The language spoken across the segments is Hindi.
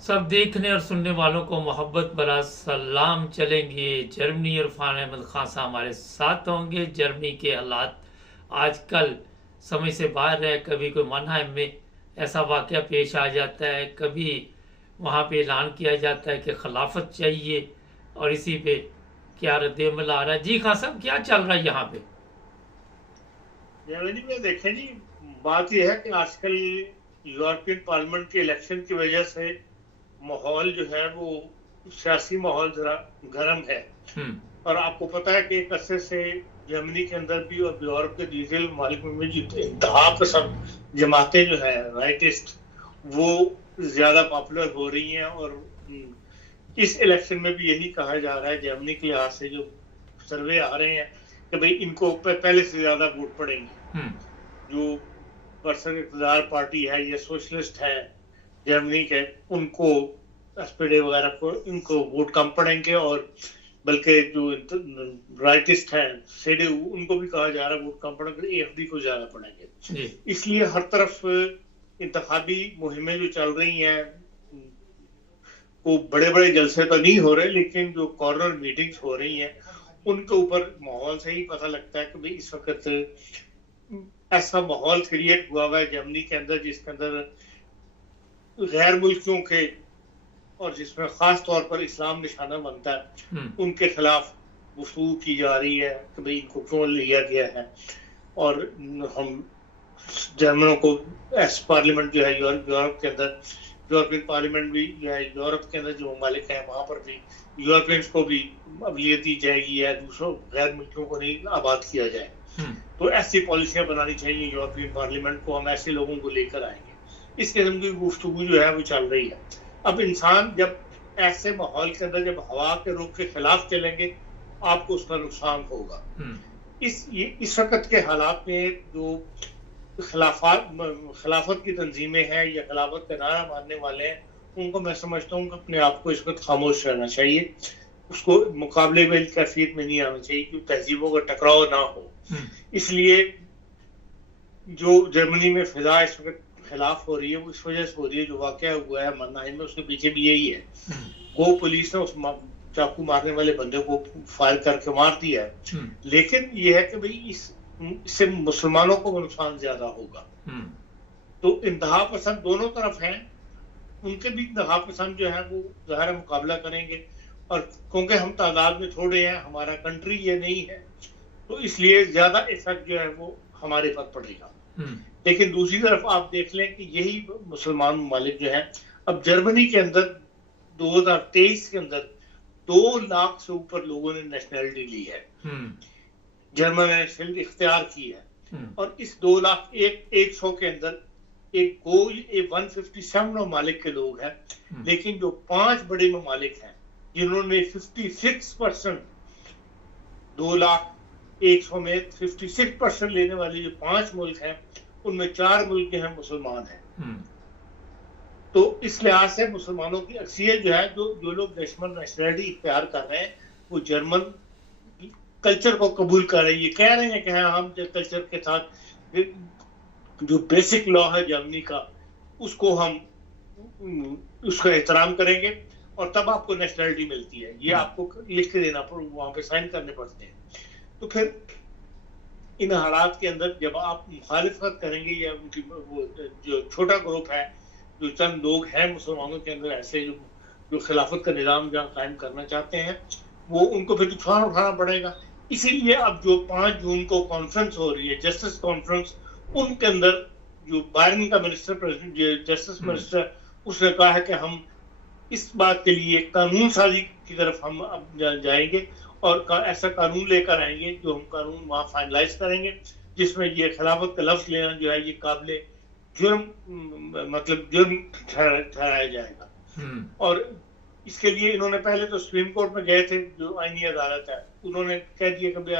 सब देखने और सुनने वालों को मोहब्बत भरा सलाम चलेंगे। जर्मनी इरफान अहमद खान साहब हमारे साथ होंगे। जर्मनी के हालात आजकल समझ से बाहर है। कभी कोई मनहेम में ऐसा वाक़या पेश आ जाता है, कभी वहाँ पे ऐलान किया जाता है कि खिलाफत चाहिए, और इसी पे क्या रद्दमल आ रहा है। जी खान साहब, क्या चल रहा है यहाँ पे? जर्मनी में देखें जी, बात यह है कि आजकल यूरोपियन पार्लियामेंट के इलेक्शन की वजह से माहौल जो है वो सियासी माहौल जरा गर्म है। हम्म। और आपको पता है कि एक अरसे से जर्मनी के अंदर भी और यूरोप के दूसरे ममालिक में जो इंतहा पसंद जमातें जो है राइटिस्ट, वो ज्यादा पॉपुलर हो रही हैं। और इस इलेक्शन में भी यही कहा जा रहा है, जर्मनी के लिहाज से जो सर्वे आ रहे हैं, कि भाई इनको पहले से ज्यादा वोट पड़ेंगे। हम्म। जो पर्सन इक़्तिदार पार्टी है या सोशलिस्ट है जर्मनी के, उनको एसपीडी वगैरह को इनको वोट कम पड़ेंगे। और बल्कि जो राइटिस्ट हैं सीडीयू, उनको भी कहा जा रहा है वोट कम पड़ेंगे, एएफडी को ज्यादा पड़ेंगे। इसलिए हर तरफ इंतखाबी मुहिमें जो चल रही हैं, वो बड़े बड़े जलसे तो नहीं हो रहे, लेकिन जो कॉर्नर मीटिंग्स हो रही हैं उनके ऊपर माहौल से ही पता लगता है कि भाई इस वक्त ऐसा माहौल क्रिएट हुआ है जर्मनी के अंदर, जिसके अंदर गैर मुल्कियों के, और जिसमें खास तौर पर इस्लाम निशाना बनता है, उनके खिलाफ गुफ्तगू की जा रही है कि भाई इनको क्यों लिया गया है। और हम जर्मनों को एस पार्लियामेंट जो है यूरोप के अंदर, यूरोपियन पार्लियामेंट भी जो है यूरोप के अंदर जो ममालिक हैं वहां पर भी यूरोपियंस को भी अवलियत दी जाएगी, या दूसरों गैर मुल्कियों को नहीं आबाद किया जाए। तो ऐसी पॉलिसियां बनानी चाहिए यूरोपियन पार्लियामेंट को, हम ऐसे लोगों को लेकर आएंगे। इस किस्म की गुफ्तगू जो है वो चल रही है। अब इंसान जब ऐसे माहौल के अंदर जब हवा के रुख के खिलाफ चलेंगे, आपको उसका नुकसान होगा। इस वक्त के हालात में जो खिलाफत की तंजीमें हैं या खिलाफत का नारा मारने वाले हैं, उनको मैं समझता हूँ कि अपने आप को इस वक्त खामोश रहना चाहिए। उसको मुकाबले में कैफियत में नहीं आना चाहिए कि तहजीबों का टकराव ना हो। इसलिए जो जर्मनी में फिजा इस वक्त खिलाफ हो रही है, वो इस वजह से हो रही है, जो वाकया हुआ है मन्नाइन में, उसके पीछे भी यही है। वो पुलिस ने उस चाकू मारने वाले बंदे को फायर करके मार दिया है, लेकिन यह है कि भाई इससे मुसलमानों को नुकसान ज्यादा होगा। तो इंतहा पसंद दोनों तरफ हैं, उनके भी इंतहा पसंद जो है वो ज़ाहिर मुकाबला करेंगे। और क्योंकि हम तादाद में थोड़े हैं, हमारा कंट्री ये नहीं है, तो इसलिए ज्यादा इफेक्ट जो है वो हमारे पर पड़ेगा। लेकिन दूसरी तरफ आप देख लें कि यही मुसलमान ममालिक जो है, अब जर्मनी के अंदर 2023 के अंदर 2 लाख से ऊपर लोगों ने नेशनैलिटी ली है, जर्मन नेशनैलिटी इख्तियार की है। और इस 2 लाख 100 के अंदर एक गोल 157 ममालिक के लोग हैं, लेकिन जो 5 बड़े ममालिक हैं जिन्होंने 56%, 2 लाख 100 में 56% लेने वाले जो 5 मुल्क हैं, उनमें 4 मुल्क हैं मुसलमान हैं। तो इस लिहाज से मुसलमानों की अक्सरियत जो है, जो लोग नेशनैलिटी इख्तियार कर रहे हैं, वो जर्मन कल्चर को कबूल कर रहे हैं। ये कह रहे हैं कि हम कल्चर के साथ जो बेसिक लॉ है जर्मनी का, उसको हम उसका एहतराम करेंगे और तब आपको नेशनैलिटी मिलती है। ये आपको लिख के देना पड़े, वहां पे साइन करने पड़ते हैं। तो फिर इन हालात के अंदर जब आप मुखालिफत करेंगे, या उनकी वो जो छोटा ग्रुप है, जो चंद लोग हैं मुसलमानों के अंदर ऐसे जो खिलाफत का निज़ाम जहाँ कायम करना चाहते हैं, वो उनको फिर नुकसान उठाना पड़ेगा। इसीलिए अब जो 5 जून को कॉन्फ्रेंस हो रही है, जस्टिस कॉन्फ्रेंस, उनके अंदर जो बायरन का मिनिस्टर, प्रेसिडेंट जस्टिस मिनिस्टर, उसने कहा है कि हम इस बात के लिए कानून साजी की तरफ हम अब जाएंगे और ऐसा कानून लेकर आएंगे जो हम कानून वहां फाइनलाइज करेंगे, जिसमें ये खिलाफत का लफ्ज लेना जो है ये काबिले जुर्म, मतलब जुर्म ठहराया जाएगा। और इसके लिए इन्होंने पहले तो सुप्रीम कोर्ट में गए थे, जो आईनी अदालत है, उन्होंने कह दिया कि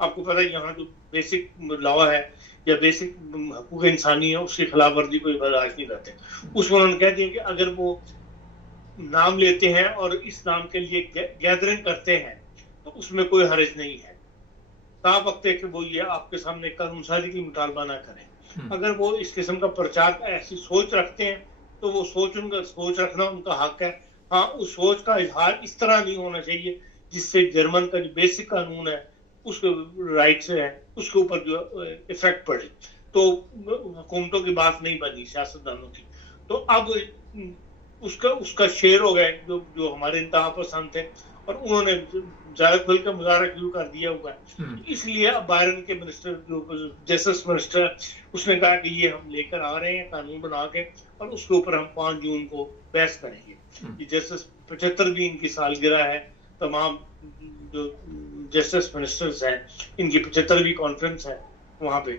आपको पता है यहाँ जो बेसिक लॉ है या बेसिक हकूक इंसानी है, उसकी खिलाफ वर्जी कोई बर्दाश्त नहीं करते। उसमें उन्होंने कह दिया कि अगर वो नाम लेते हैं और इस नाम के लिए गैदरिंग करते हैं तो उसमें कोई हर्ज नहीं है। साफ वक्त है कि वो ये आपके सामने कानून साजी की मुतालबा ना करें। अगर वो इस किस्म का प्रचार ऐसी सोच रखते हैं तो वो सोच रखना उनका हक है। हाँ, उस सोच का इजहार इस तरह नहीं होना चाहिए जिससे जर्मन का जो बेसिक कानून है, उसके राइट्स है, उसके ऊपर जो इफेक्ट पड़े। तो हुकूमतों की बात नहीं बनी, सियासतदानों की। तो अब उसका शेर हो गए जो हमारे इंतहा पसंद थे, और उन्होंने ज्यादा खुल कर मुजाहरा शुरू कर दिया हुआ है। इसलिए अब बायरन के मिनिस्टर, जो जस्टिस मिनिस्टर, उसने कहा कि ये हम लेकर आ रहे हैं कानून बना के, और उसके ऊपर हम 5 जून को बहस करेंगे। जस्टिस 75वीं इनकी सालगिरह है। तमाम जो जस्टिस मिनिस्टर्स हैं, इनकी 75वीं कॉन्फ्रेंस है वहां पे।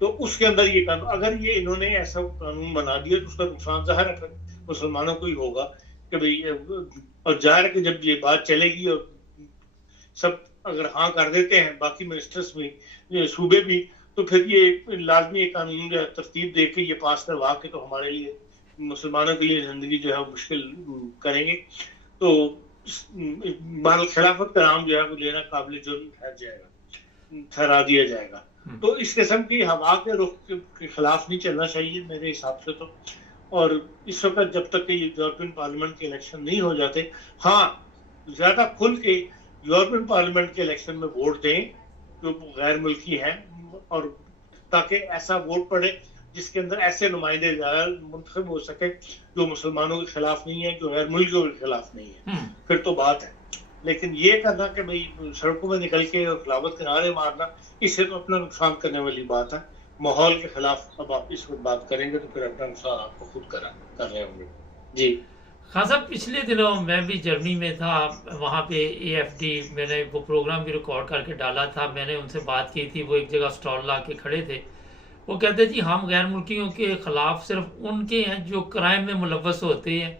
तो उसके अंदर ये कानून, अगर ये इन्होंने ऐसा कानून बना दिया तो उसका नुकसान ज़ाहिर है मुसलमानों को ही होगा कि भाई, और जाहिर है कि जब ये बात चलेगी और सब अगर हाँ कर देते हैं बाकी मिनिस्टर्स भी, सूबे भी, तो फिर ये लाजमी कानून जो है तरतीब दे के ये पास करवा के तो हमारे लिए, मुसलमानों के लिए जिंदगी जो है मुश्किल करेंगे। तो खिलाफत का नाम जो है वो लेना काबिल जुर्म ठहर जाएगा, ठहरा दिया जाएगा। तो इस किस्म की हवा के रुख के खिलाफ नहीं चलना चाहिए मेरे हिसाब से तो। और इस वक्त जब तक कि यूरोपियन पार्लियामेंट के इलेक्शन नहीं हो जाते, हाँ, ज्यादा खुल के यूरोपियन पार्लियामेंट के इलेक्शन में वोट दें जो गैर मुल्की हैं, और ताकि ऐसा वोट पड़े जिसके अंदर ऐसे नुमाइंदे ज्यादा मुंतखब हो सके जो मुसलमानों के खिलाफ नहीं है, जो गैर मुल्कियों के खिलाफ नहीं है, फिर तो बात है। लेकिन ये करना कि भाई सड़कों में निकल के और खिलाफत के नारे मारना, इससे तो अपना नुकसान करने वाली बात है। माहौल के खिलाफ अब आप इस वक्त बात करेंगे तो फिर अपना नुकसान आपको खुद कर रहे होंगे। जी हाँ साहब, पिछले दिनों मैं भी जर्मनी में था, वहाँ पे AFD, मैंने वो प्रोग्राम भी रिकॉर्ड करके डाला था। मैंने उनसे बात की थी, वो एक जगह स्टॉल ला के खड़े थे। वो कहते जी हम गैर मुल्कियों के खिलाफ सिर्फ उनके हैं जो क्राइम में मुलव्वस होते हैं,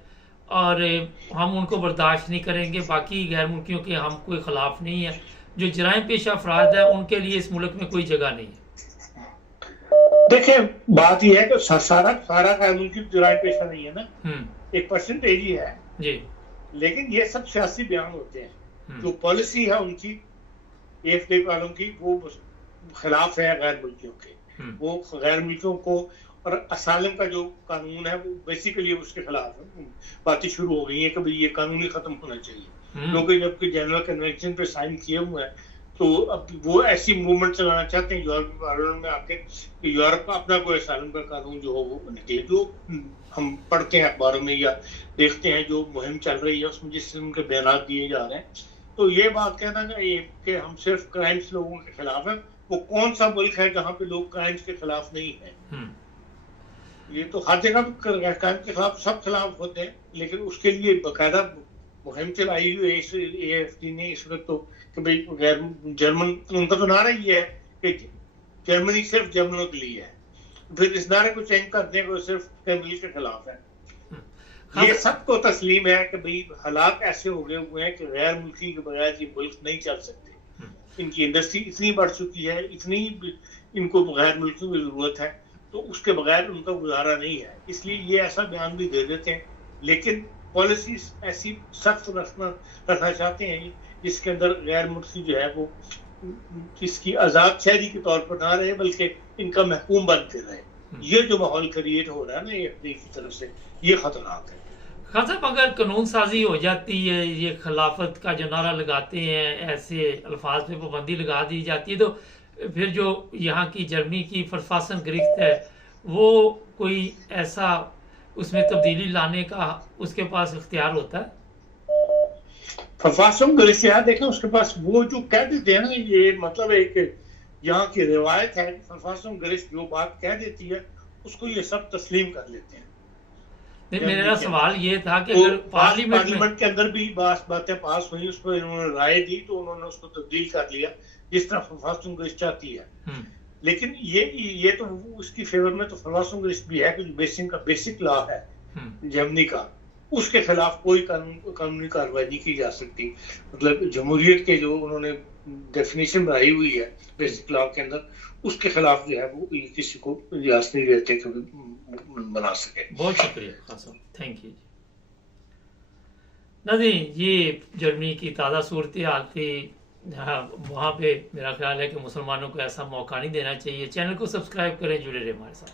और हम उनको बर्दाश्त नहीं करेंगे। बाकी गैर मुल्कियों के हम कोई खिलाफ नहीं है। जो जराइम पेश अफराद है उनके लिए इस मुल्क में कोई जगह नहीं है। देखिए, बात यह है कि सारा गैर मुल्की जराइम पेशा नहीं है ना, एक परसेंटेज ही है जी। लेकिन ये सब सियासी बयान होते हैं। जो पॉलिसी है उनकी, AFD वालों की, वो खिलाफ है गैर मुल्कियों के। वो गैर मुल्कियों को, और असालम का जो कानून है वो बेसिकली उसके खिलाफ है। बातें शुरू हो गई हैं कि भाई ये कानून ही खत्म होना चाहिए, क्योंकि जबकि जनरल कन्वेंशन पे साइन किए हुए हैं, तो अब वो ऐसी मूवमेंट चलाना चाहते हैं यूरोप पार्लियामेंट में आके कि यूरोप का अपना कोई असालम का कानून जो हो वो निकले। जो हम पढ़ते हैं अखबारों में या देखते हैं जो मुहिम चल रही है उसमें जिस किस्म के बयान दिए जा रहे हैं, तो ये बात कहना कि हम सिर्फ क्राइम्स लोगों के खिलाफ है, वो कौन सा मुल्क है जहाँ पे लोग क्राइम्स के खिलाफ नहीं है? ये तो हर जगह क्राइम के खिलाफ सब खिलाफ होते हैं, लेकिन उसके लिए बाकायदा मुहिम चलाई हुई है AFD ने इस वक्त। तो कि भाई गैर जर्मन, उनका तो नारा ही है कि जर्मनी सिर्फ जर्मनों के लिए है, फिर इस नारे को चेंज कर दें वो सिर्फ फैमिली के खिलाफ है। ये सबको तस्लीम है कि भाई हालात ऐसे हो गए हुए हैं कि गैर मुल्की के बगैर ये मुल्क नहीं चल सकते। इनकी इंडस्ट्री इतनी बढ़ चुकी है, इतनी इनको गैर मुल्कियों की जरूरत है, तो उसके बगैर उनका गुजारा नहीं है। इसलिए ये ऐसा बयान भी दे देते हैं, लेकिन पॉलिसी ऐसी सख्त रखना चाहते हैं जिसके अंदर गैर मुल्की जो है वो इसकी आजाद शहरी के तौर पर ना रहे, बल्कि इनका महकूम बन के रहे। ये जो माहौल क्रिएट हो रहा है ना AFD की तरफ से, ये खतरनाक है। खान साहब, अगर कानून साजी हो जाती है, ये खिलाफत का जो नारा लगाते हैं, ऐसे अल्फाज पे पाबंदी लगा दी जाती है, तो फिर जो यहाँ की जर्मनी की फरफासन गिरफ्त है, वो कोई ऐसा उसमें तब्दीली लाने का उसके पास इख्तियार होता है? फरफासन गिरफ्त है, देखें उसके पास वो जो कह देते हैं ना, ये मतलब एक यहाँ की रिवायत है। फरफासन गिरफ्त जो बात कह देती है उसको ये सब तस्लीम कर लेते हैं। नहीं, मेरा सवाल ये था कि तो अगर पार्लियामेंट के अंदर भी बातें पास हुई, उस पर इन्होंने राय दी, तो उन्होंने उसको तब्दील कर लिया जिस तरह फरफासन गिरफ्त चाहती है। लेकिन ये तो उसकी फेवर में तो फरफासन गिरफ्त भी है कि जो बेसिक लॉ है जर्मनी का, उसके खिलाफ कोई कानूनी कार्रवाई नहीं की जा सकती। मतलब जमहूरियत के जो उन्होंने डेफिनेशन बनाई हुई है बेसिक लॉ के अंदर, उसके खिलाफ जो है वो किसी को इजाजत नहीं देते कि बना सके। बहुत शुक्रिया, थैंक यू जी। नाज़रीन, ये जर्मनी की ताज़ा सूरत हाल थी। वहाँ पे मेरा ख्याल है कि मुसलमानों को ऐसा मौका नहीं देना चाहिए। चैनल को सब्सक्राइब करें, जुड़े रहे हमारे साथ।